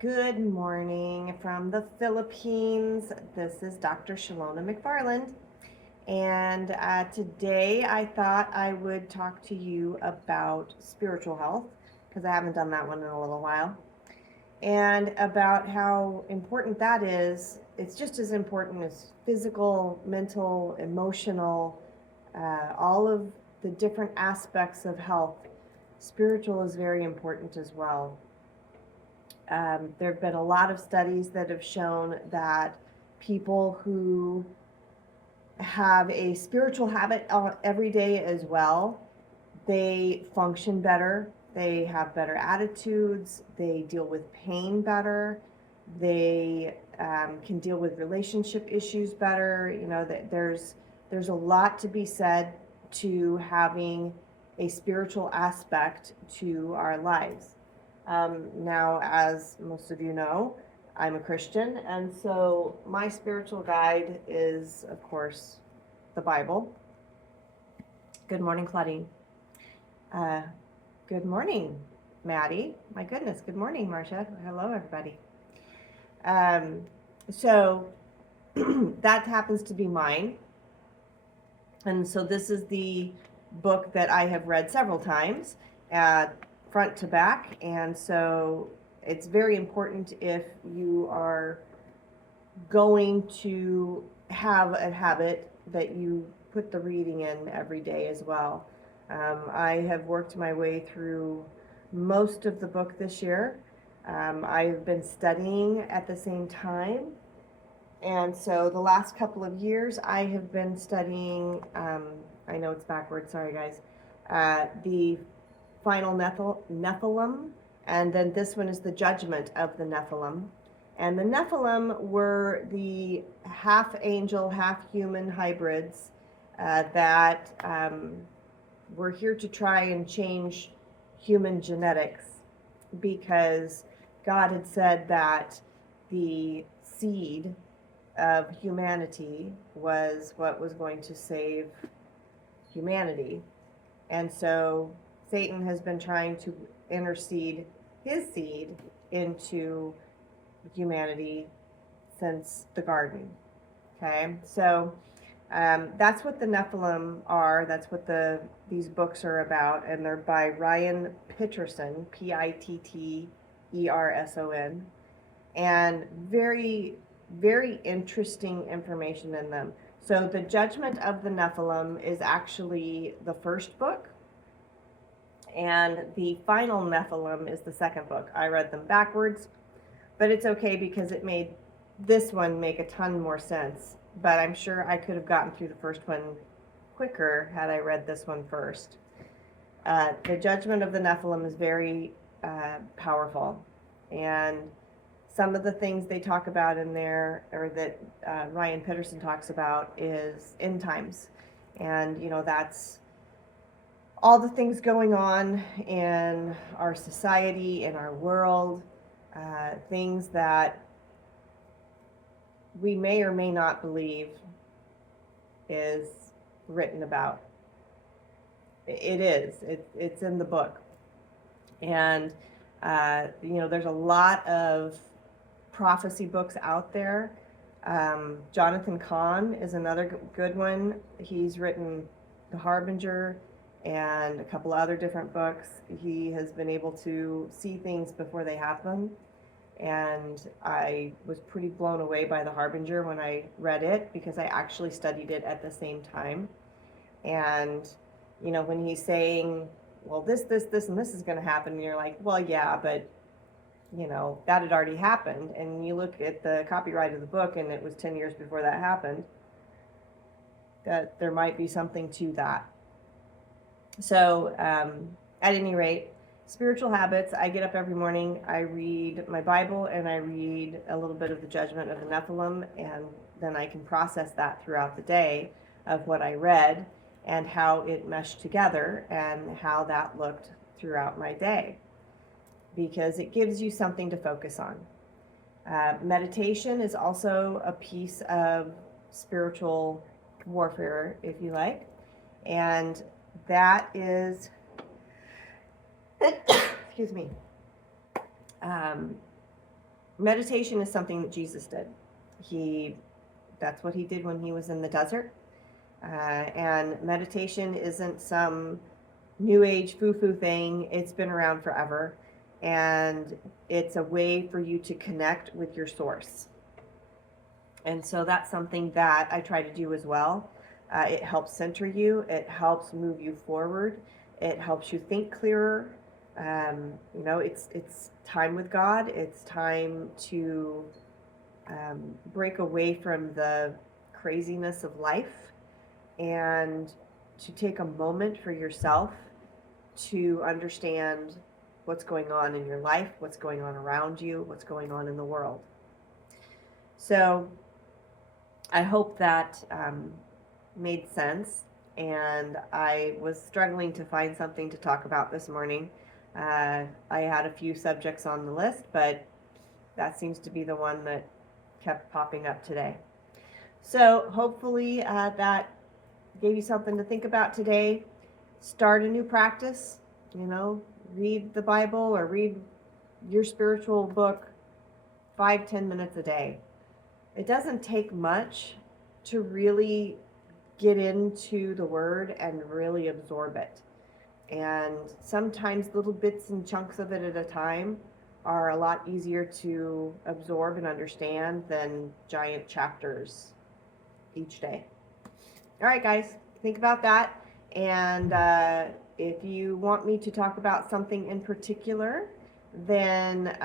Good morning from the Philippines. This is Dr. Shalona McFarland. And today I thought I would talk to you about spiritual health because I haven't done that one in a little while. And about how important that is. It's just as important as physical, mental, emotional, all of the different aspects of health. Spiritual is very important as well. There have been a lot of studies that have shown that people who have a spiritual habit every day as well, they function better, they have better attitudes, they deal with pain better, they can deal with relationship issues better. There's a lot to be said to having a spiritual aspect to our lives. Now, as most of you know, I'm a Christian, and so my spiritual guide is, of course, the Bible. Good morning, Claudine. Uh, good morning, Maddie. My goodness, good morning, Marcia. Hello, everybody. So that happens to be mine. And so this is the book that I have read several times, front to back. And so it's very important if you are going to have a habit that you put the reading in every day as well. I have worked my way through most of the book this year. I've been studying at the same time. And so the last couple of years, I have been studying, I know it's backwards, sorry guys, the final Nephilim, and then this one is the judgment of the Nephilim. And the Nephilim were the half angel, half human hybrids that were here to try and change human genetics because God had said that the seed of humanity was what was going to save humanity. And so Satan has been trying to intercede his seed into humanity since the garden. Okay, so that's what the Nephilim are. That's what these books are about, and they're by Ryan Pitterson, Pitterson, and very, very interesting information in them. So the Judgment of the Nephilim is actually the first book, and the final Nephilim is the second book. I read them backwards, but it's okay because it made this one make a ton more sense. But I'm sure I could have gotten through the first one quicker had I read this one first. The Judgment of the Nephilim is very powerful, and some of the things they talk about in there, or that Ryan Pitterson talks about, is end times. And, that's all the things going on in our society, in our world, things that we may or may not believe is written about. It is. It's in the book. And, there's a lot of prophecy books out there. Jonathan Cahn is another good one. He's written The Harbinger and a couple other different books. He has been able to see things before they happen. And I was pretty blown away by The Harbinger when I read it because I actually studied it at the same time. And, when he's saying, well, this, and this is going to happen, and you're like, well, yeah, but that had already happened. And you look at the copyright of the book and it was 10 years before that happened, that there might be something to that. So at any rate, spiritual habits, I get up every morning, I read my Bible, and I read a little bit of the Judgment of the Nephilim, and then I can process that throughout the day of what I read and how it meshed together and how that looked throughout my day, because it gives you something to focus on. Meditation is also a piece of spiritual warfare, if you like, and that is, excuse me, meditation is something that Jesus did. That's what he did when he was in the desert. And meditation isn't some new age foo-foo thing. It's been around forever. And it's a way for you to connect with your source. And so that's something that I try to do as well. It helps center you. It helps move you forward. It helps you think clearer. It's time with God. It's time to break away from the craziness of life and to take a moment for yourself to understand what's going on in your life, what's going on around you, what's going on in the world. So I hope that made sense, and I was struggling to find something to talk about this morning. I had a few subjects on the list, but that seems to be the one that kept popping up today. So hopefully that gave you something to think about today. Start a new practice, read the Bible or read your spiritual book 5-10 minutes a day. It doesn't take much to really get into the Word and really absorb it. And sometimes little bits and chunks of it at a time are a lot easier to absorb and understand than giant chapters each day. All right, guys, think about that. And if you want me to talk about something in particular, then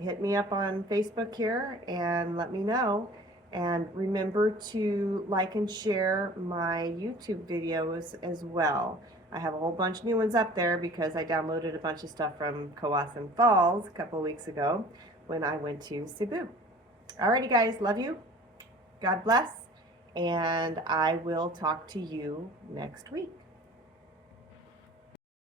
hit me up on Facebook here and let me know. And remember to like and share my YouTube videos as well. I have a whole bunch of new ones up there because I downloaded a bunch of stuff from Cohasset Falls a couple of weeks ago when I went to Cebu. Alrighty, guys, love you. God bless. And I will talk to you next week.